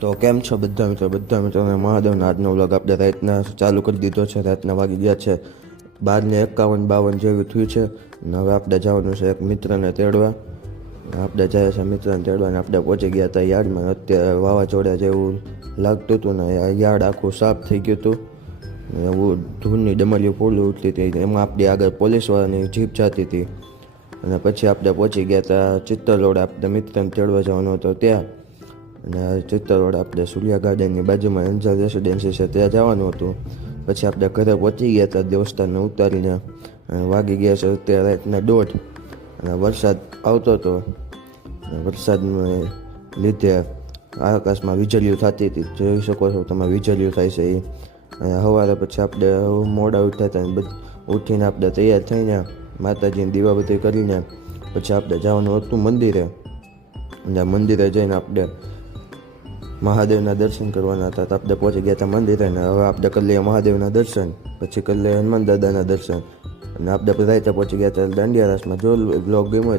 તો કેમ છો બધા મિત્રોને મહાદેવના આજનો વ્લોગ આપણે રાતના ચાલુ કરી દીધો છે. રાતના વાગી ગયા છે 12:51-52 જેવું થયું છે. અને હવે આપણે જવાનું છે એક મિત્રને તેડવા. આપણે જાય છે મિત્રને તેડવા અને આપણે પહોંચી ગયા હતા યાર્ડમાં. અત્યારે વાવાઝોડા જેવું લાગતું હતું ને યાર્ડ આખું સાફ થઈ ગયું હતું. એવું ધૂળની ડમરીઓ પોલી ઉઠતી હતી. એમાં આપણી આગળ પોલીસવાળાની જીપ જતી હતી. અને પછી આપણે પહોંચી ગયા હતા ચિત્તર રોડ. આપણે મિત્રને તેડવા જવાનો હતો ત્યાં. અને ચિત્તર રોડ આપણે સૂર્યા ગાર્ડનની બાજુમાં એન્જલ રેસિડેન્સી છે ત્યાં જવાનું હતું. પછી આપણે ઘરે પહોંચી ગયા હતા દેવસ્થાનને ઉતારીને. વાગી ગયા છે અત્યારે રાતના 1:30 અને વરસાદ આવતો હતો. વરસાદને લીધે આકાશમાં વીજળીઓ થતી હતી. જોઈ શકો છો તમે વીજળીઓ થાય છે એ. અને સવારે પછી આપણે મોડા ઉઠ્યા હતા. ઉઠીને આપણે તૈયાર થઈને માતાજીની દીવાબત્તી કરીને પછી આપણે જવાનું હતું મંદિરે. અને મંદિરે જઈને આપણે મહાદેવના દર્શન કરવાના હતા. તો આપણે પહોંચી ગયા હતા મંદિરે ને હવે આપણે કરી લઈએ મહાદેવના દર્શન, પછી કરી લઈએ હનુમાન દાદાના દર્શન. અને આપણે બધા પહોંચી ગયા હતા દાંડિયા રાસમાં. જો બ્લોગ ગમ્યો